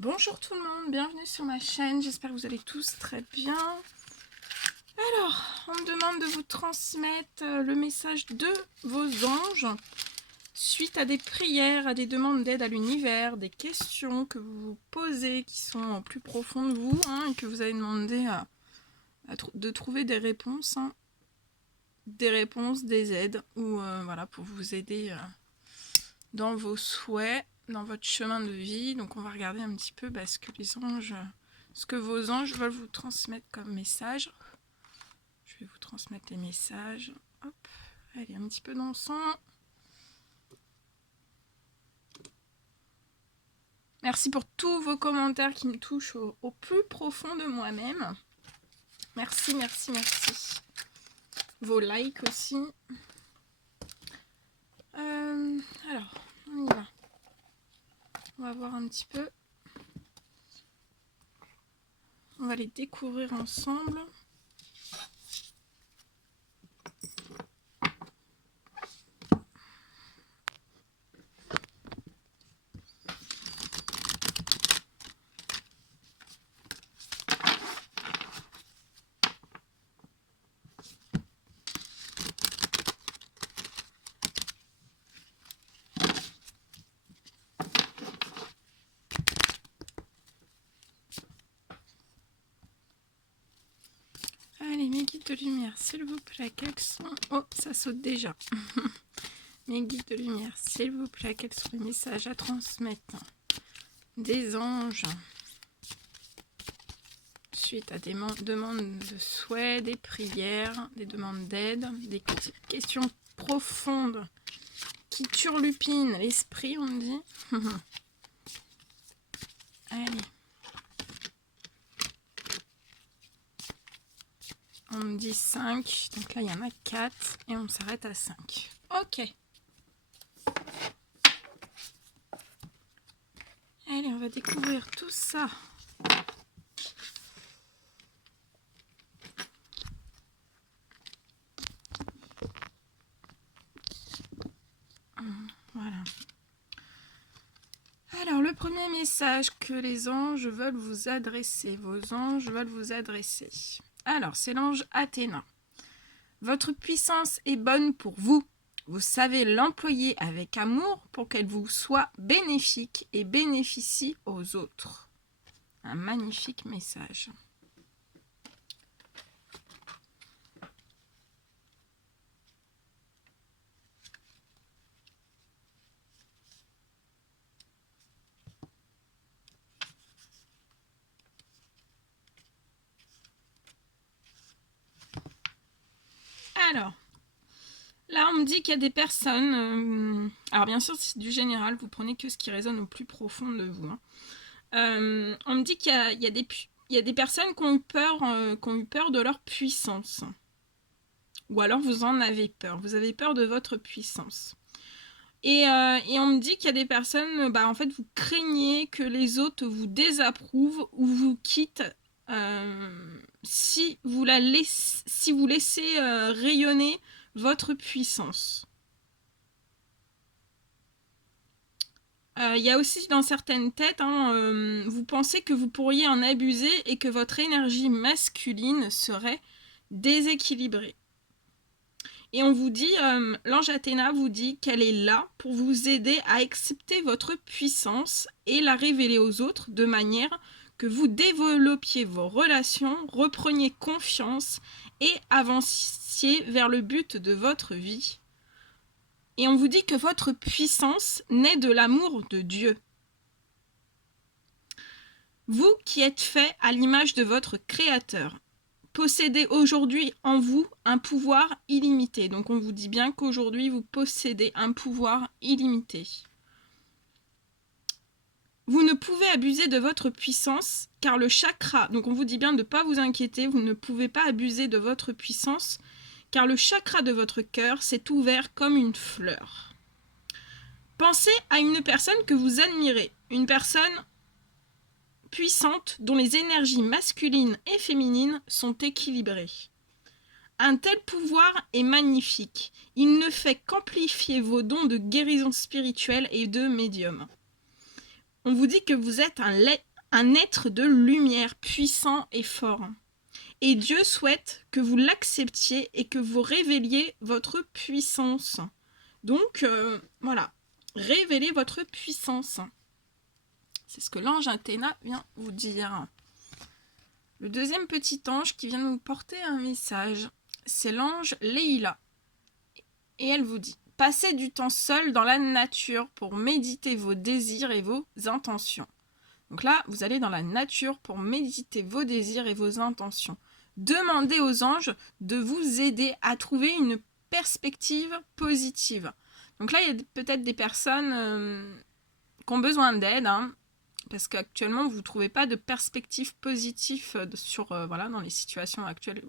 Bonjour tout le monde, bienvenue sur ma chaîne, j'espère que vous allez tous très bien. Alors, on me demande de vous transmettre le message de vos anges suite à des prières, à des demandes d'aide à l'univers, des questions que vous vous posez qui sont au plus profond de vous et que vous avez demandé de trouver des réponses, des aides ou voilà, pour vous aider dans vos souhaits, dans votre chemin de vie. Donc on va regarder un petit peu ce que vos anges veulent vous transmettre comme message. Je vais vous transmettre les messages. Hop, allez, un petit peu d'encens. Merci pour tous vos commentaires qui me touchent au plus profond de moi-même. Merci, merci, merci. Vos likes aussi. Alors, on y va. On va voir un petit peu. On va les découvrir ensemble. Allez, mes guides de lumière, s'il vous plaît, quels sont... Oh, ça saute déjà. Mes guides de lumière, s'il vous plaît, quels sont les messages à transmettre des anges suite à des demandes de souhaits, des prières, des demandes d'aide, des questions profondes qui turlupinent l'esprit, on me dit. Allez. On me dit 5, donc là il y en a 4 et on s'arrête à 5. Ok. Allez, on va découvrir tout ça. Voilà. Alors, le premier message que les anges veulent vous adresser, vos anges veulent vous adresser. Alors, c'est l'ange Athéna. Votre puissance est bonne pour vous. Vous savez l'employer avec amour pour qu'elle vous soit bénéfique et bénéficie aux autres. Un magnifique message. Alors, là on me dit qu'il y a des personnes, alors bien sûr c'est du général, vous prenez que ce qui résonne au plus profond de vous. On me dit qu'il y a des personnes qui ont eu peur de leur puissance. Ou alors vous en avez peur, vous avez peur de votre puissance. Et on me dit qu'il y a des personnes, en fait vous craignez que les autres vous désapprouvent ou vous quittent si vous laissez rayonner votre puissance. Il y a aussi dans certaines têtes, vous pensez que vous pourriez en abuser et que votre énergie masculine serait déséquilibrée. Et on vous dit, l'ange Athéna vous dit qu'elle est là pour vous aider à accepter votre puissance et la révéler aux autres de manière que vous développiez vos relations, repreniez confiance et avanciez vers le but de votre vie. Et on vous dit que votre puissance naît de l'amour de Dieu. Vous qui êtes fait à l'image de votre Créateur, possédez aujourd'hui en vous un pouvoir illimité. Donc on vous dit bien qu'aujourd'hui vous possédez un pouvoir illimité. Vous ne pouvez abuser de votre puissance car le chakra, donc on vous dit bien de ne pas vous inquiéter, vous ne pouvez pas abuser de votre puissance car le chakra de votre cœur s'est ouvert comme une fleur. Pensez à une personne que vous admirez, une personne puissante dont les énergies masculines et féminines sont équilibrées. Un tel pouvoir est magnifique. Il ne fait qu'amplifier vos dons de guérison spirituelle et de médium. On vous dit que vous êtes un être de lumière puissant et fort. Et Dieu souhaite que vous l'acceptiez et que vous révéliez votre puissance. Donc, voilà, révélez votre puissance. C'est ce que l'ange Athéna vient vous dire. Le deuxième petit ange qui vient nous porter un message, c'est l'ange Leïla. Et elle vous dit, passez du temps seul dans la nature pour méditer vos désirs et vos intentions. Donc là, vous allez dans la nature pour méditer vos désirs et vos intentions. Demandez aux anges de vous aider à trouver une perspective positive. Donc là, il y a peut-être des personnes qui ont besoin d'aide, hein, parce qu'actuellement, vous ne trouvez pas de perspective positive voilà, dans les situations actuelles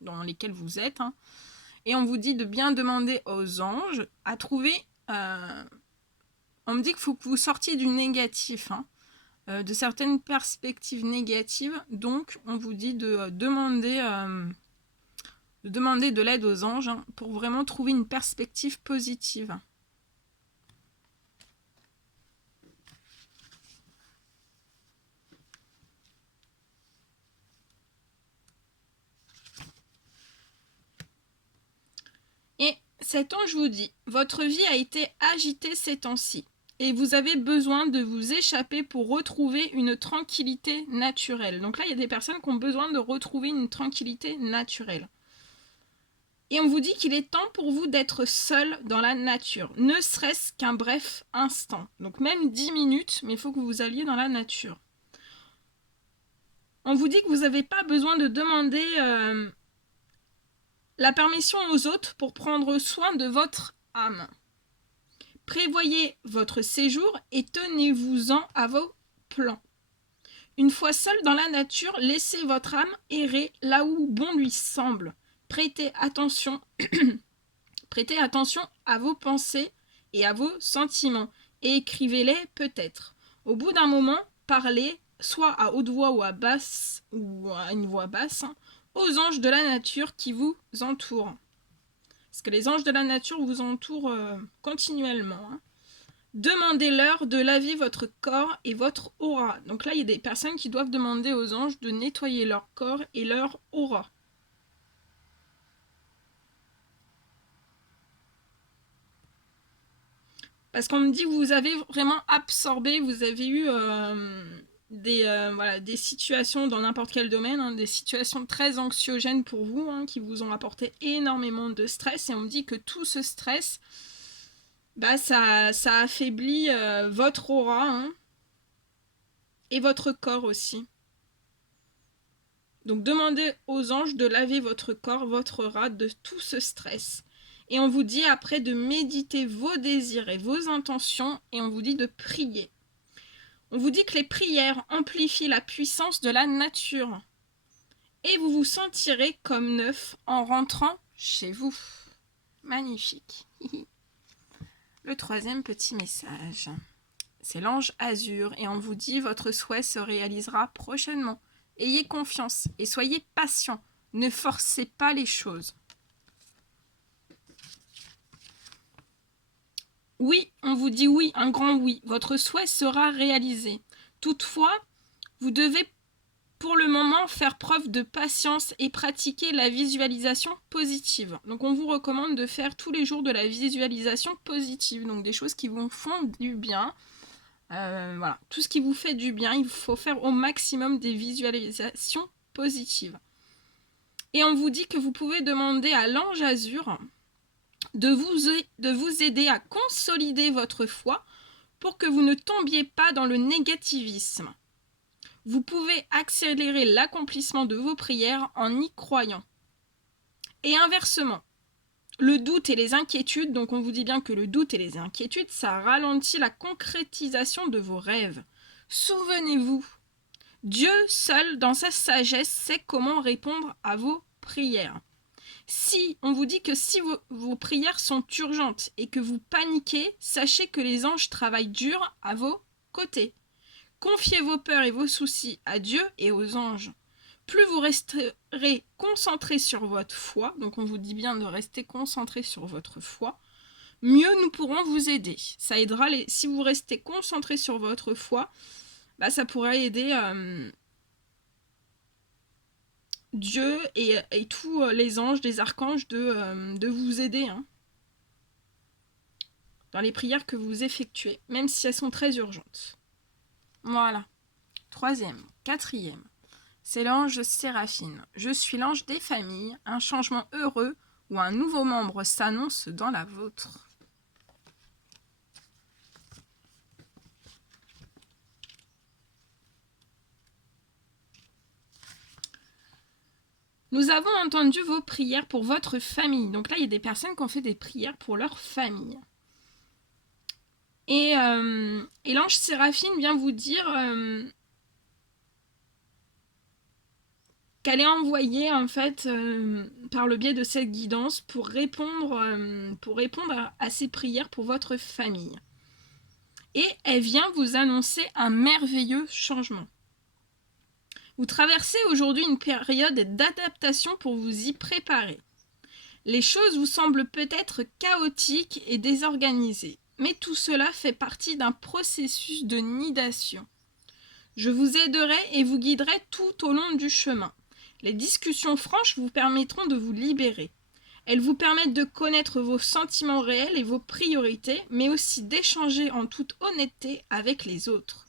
dans lesquelles vous êtes. Hein. Et on vous dit de bien demander aux anges à trouver... on me dit qu'il faut que vous sortiez du négatif, hein, de certaines perspectives négatives. Donc, on vous dit de demander de l'aide aux anges, hein, pour vraiment trouver une perspective positive. Et cet ange vous dit, votre vie a été agitée ces temps-ci, et vous avez besoin de vous échapper pour retrouver une tranquillité naturelle. Donc là, il y a des personnes qui ont besoin de retrouver une tranquillité naturelle. Et on vous dit qu'il est temps pour vous d'être seul dans la nature, ne serait-ce qu'un bref instant. Donc même 10 minutes, mais il faut que vous alliez dans la nature. On vous dit que vous n'avez pas besoin de demander la permission aux autres pour prendre soin de votre âme. Prévoyez votre séjour et tenez-vous-en à vos plans. Une fois seul dans la nature, laissez votre âme errer là où bon lui semble. Prêtez attention à vos pensées et à vos sentiments et écrivez-les peut-être. Au bout d'un moment, parlez, soit à haute voix ou à une voix basse, aux anges de la nature qui vous entourent. Parce que les anges de la nature vous entourent continuellement. Hein. Demandez-leur de laver votre corps et votre aura. Donc là, il y a des personnes qui doivent demander aux anges de nettoyer leur corps et leur aura. Parce qu'on me dit que vous avez vraiment absorbé, vous avez eu des situations dans n'importe quel domaine, hein, des situations très anxiogènes pour vous, hein, qui vous ont apporté énormément de stress. Et on me dit que tout ce stress, ça affaiblit votre aura, hein, et votre corps aussi. Donc demandez aux anges de laver votre corps, votre aura de tout ce stress. Et on vous dit après de méditer vos désirs et vos intentions, et on vous dit de prier. On vous dit que les prières amplifient la puissance de la nature. Et vous vous sentirez comme neuf en rentrant chez vous. Magnifique. Le troisième petit message, c'est l'ange Azur, et on vous dit votre souhait se réalisera prochainement. Ayez confiance et soyez patient. Ne forcez pas les choses. Oui, on vous dit oui, un grand oui. Votre souhait sera réalisé. Toutefois, vous devez pour le moment faire preuve de patience et pratiquer la visualisation positive. Donc on vous recommande de faire tous les jours de la visualisation positive. Donc des choses qui vous font du bien. Voilà, tout ce qui vous fait du bien, il faut faire au maximum des visualisations positives. Et on vous dit que vous pouvez demander à l'ange Azur de vous aider à consolider votre foi pour que vous ne tombiez pas dans le négativisme. Vous pouvez accélérer l'accomplissement de vos prières en y croyant. Et inversement, le doute et les inquiétudes, donc on vous dit bien que le doute et les inquiétudes, ça ralentit la concrétisation de vos rêves. Souvenez-vous, Dieu seul, dans sa sagesse, sait comment répondre à vos prières. Si on vous dit que si vos prières sont urgentes et que vous paniquez, sachez que les anges travaillent dur à vos côtés. Confiez vos peurs et vos soucis à Dieu et aux anges. Plus vous resterez concentré sur votre foi, donc on vous dit bien de rester concentré sur votre foi, mieux nous pourrons vous aider. Ça aidera si vous restez concentré sur votre foi, bah, ça pourrait aider Dieu et tous les anges, les archanges de vous aider hein, dans les prières que vous effectuez, même si elles sont très urgentes. Voilà. Troisième, quatrième, c'est l'ange Séraphine. Je suis l'ange des familles, un changement heureux ou un nouveau membre s'annonce dans la vôtre. Nous avons entendu vos prières pour votre famille. Donc là, il y a des personnes qui ont fait des prières pour leur famille. Et l'ange Séraphine vient vous dire qu'elle est envoyée en fait par le biais de cette guidance pour répondre à ces prières pour votre famille. Et elle vient vous annoncer un merveilleux changement. Vous traversez aujourd'hui une période d'adaptation pour vous y préparer. Les choses vous semblent peut-être chaotiques et désorganisées, mais tout cela fait partie d'un processus de nidation. Je vous aiderai et vous guiderai tout au long du chemin. Les discussions franches vous permettront de vous libérer. Elles vous permettent de connaître vos sentiments réels et vos priorités, mais aussi d'échanger en toute honnêteté avec les autres.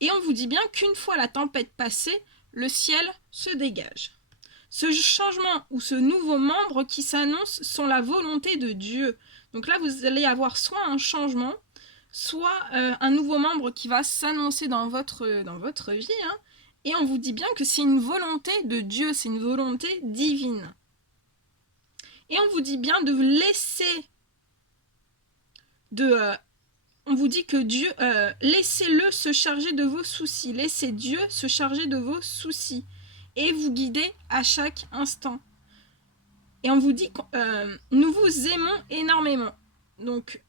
Et on vous dit bien qu'une fois la tempête passée, le ciel se dégage. Ce changement ou ce nouveau membre qui s'annonce sont la volonté de Dieu. Donc là, vous allez avoir soit un changement, soit un nouveau membre qui va s'annoncer dans votre vie. Hein. Et on vous dit bien que c'est une volonté de Dieu, c'est une volonté divine. Et on vous dit bien de laisser on vous dit que Dieu, laissez-le se charger de vos soucis, laissez Dieu se charger de vos soucis et vous guider à chaque instant. Et on vous dit que nous vous aimons énormément. Donc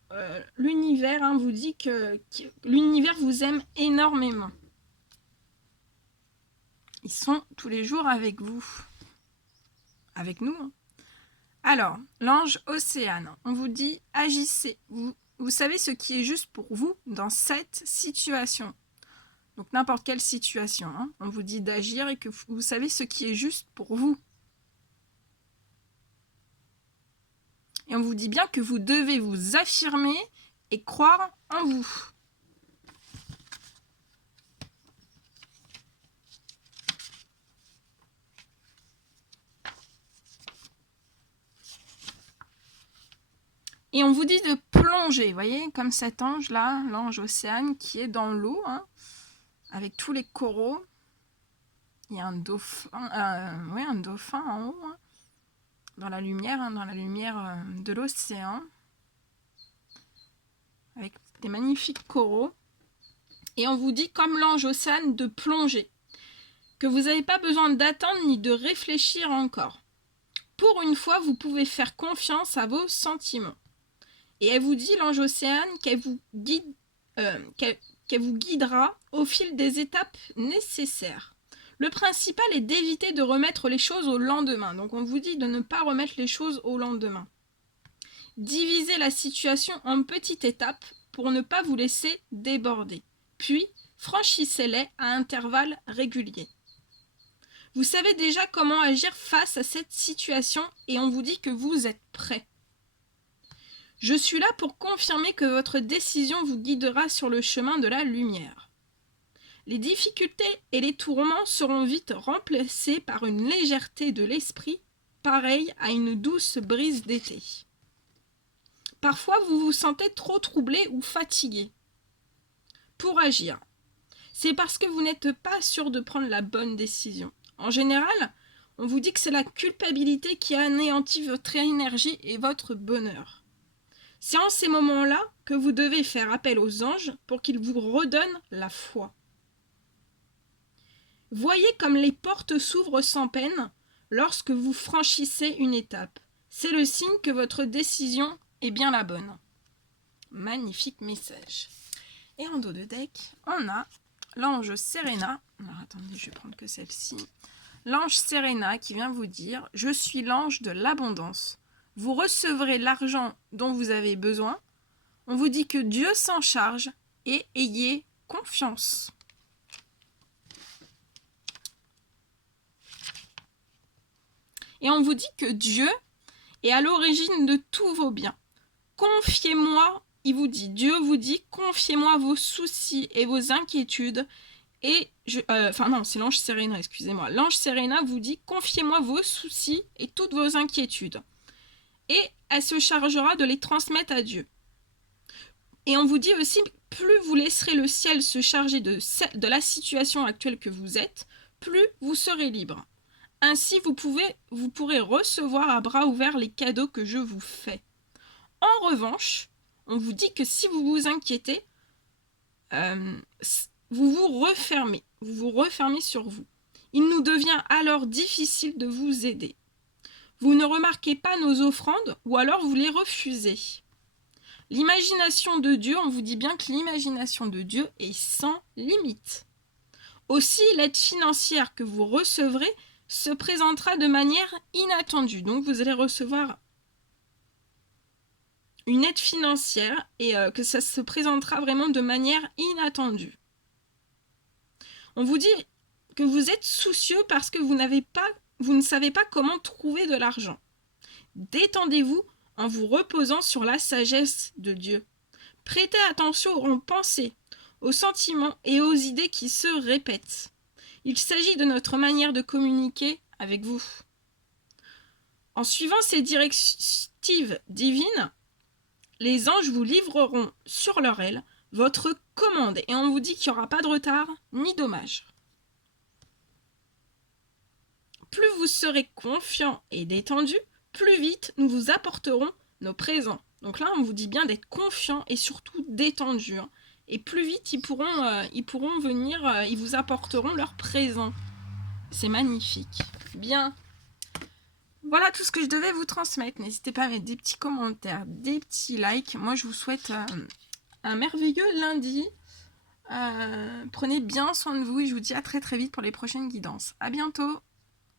l'univers hein, vous dit que l'univers vous aime énormément. Ils sont tous les jours avec vous. Avec nous. Hein. Alors, l'ange Océane, on vous dit agissez. Vous savez ce qui est juste pour vous dans cette situation. Donc n'importe quelle situation. Hein. On vous dit d'agir et que vous savez ce qui est juste pour vous. Et on vous dit bien que vous devez vous affirmer et croire en vous. Et on vous dit de plonger, vous voyez, comme cet ange-là, l'ange Océane, qui est dans l'eau, hein, avec tous les coraux. Il y a un dauphin en haut, hein, dans la lumière de l'océan, avec des magnifiques coraux. Et on vous dit, comme l'ange Océane, de plonger, que vous n'avez pas besoin d'attendre ni de réfléchir encore. Pour une fois, vous pouvez faire confiance à vos sentiments. Et elle vous dit, l'ange Océane, qu'elle vous guidera au fil des étapes nécessaires. Le principal est d'éviter de remettre les choses au lendemain. Donc on vous dit de ne pas remettre les choses au lendemain. Divisez la situation en petites étapes pour ne pas vous laisser déborder. Puis, franchissez-les à intervalles réguliers. Vous savez déjà comment agir face à cette situation et on vous dit que vous êtes prêt. Je suis là pour confirmer que votre décision vous guidera sur le chemin de la lumière. Les difficultés et les tourments seront vite remplacés par une légèreté de l'esprit, pareille à une douce brise d'été. Parfois, vous vous sentez trop troublé ou fatigué. Pour agir, c'est parce que vous n'êtes pas sûr de prendre la bonne décision. En général, on vous dit que c'est la culpabilité qui anéantit votre énergie et votre bonheur. C'est en ces moments-là que vous devez faire appel aux anges pour qu'ils vous redonnent la foi. Voyez comme les portes s'ouvrent sans peine lorsque vous franchissez une étape. C'est le signe que votre décision est bien la bonne. Magnifique message. Et en dos de deck, on a l'ange Serena. Alors attendez, je vais prendre que celle-ci. L'ange Serena qui vient vous dire « Je suis l'ange de l'abondance. Vous recevrez l'argent dont vous avez besoin. On vous dit que Dieu s'en charge et ayez confiance. » Et on vous dit que Dieu est à l'origine de tous vos biens. Confiez-moi, il vous dit, Dieu vous dit, confiez-moi vos soucis et vos inquiétudes. Et non, c'est l'ange Serena, excusez-moi. L'ange Serena vous dit, confiez-moi vos soucis et toutes vos inquiétudes. Et elle se chargera de les transmettre à Dieu. Et on vous dit aussi, plus vous laisserez le ciel se charger de la situation actuelle que vous êtes, plus vous serez libre. Ainsi, vous pourrez recevoir à bras ouverts les cadeaux que je vous fais. En revanche, on vous dit que si vous vous inquiétez, vous vous refermez sur vous. Il nous devient alors difficile de vous aider. Vous ne remarquez pas nos offrandes ou alors vous les refusez. L'imagination de Dieu, on vous dit bien que l'imagination de Dieu est sans limite. Aussi, l'aide financière que vous recevrez se présentera de manière inattendue. Donc, vous allez recevoir une aide financière et que ça se présentera vraiment de manière inattendue. On vous dit que vous êtes soucieux parce que vous ne savez pas comment trouver de l'argent. Détendez-vous en vous reposant sur la sagesse de Dieu. Prêtez attention aux pensées, aux sentiments et aux idées qui se répètent. Il s'agit de notre manière de communiquer avec vous. En suivant ces directives divines, les anges vous livreront sur leur aile votre commande et on vous dit qu'il n'y aura pas de retard ni dommage. Plus vous serez confiant et détendu, plus vite nous vous apporterons nos présents. Donc là, on vous dit bien d'être confiant et surtout détendu. Et plus vite, ils pourront venir, ils vous apporteront leurs présents. C'est magnifique. Bien. Voilà tout ce que je devais vous transmettre. N'hésitez pas à mettre des petits commentaires, des petits likes. Moi, je vous souhaite un merveilleux lundi. Prenez bien soin de vous et je vous dis à très très vite pour les prochaines guidances. À bientôt.